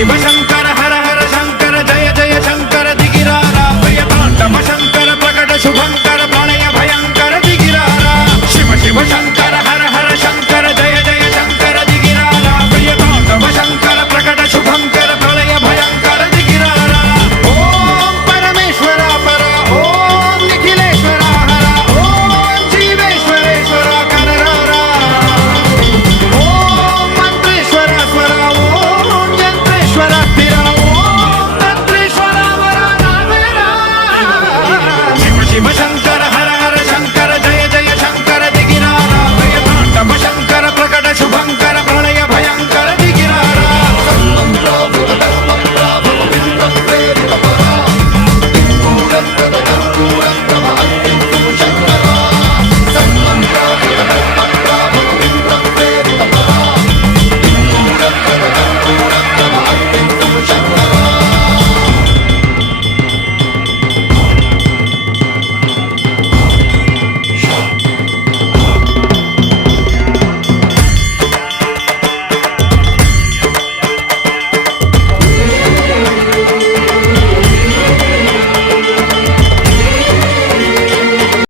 शिव शंकर हर हर शंकर जय जय शंकर दिगिरारा भयतांडव शंकर प्रकट शुभंकर प्रणय भयंकर दिगिरारा शिव शिव शंकर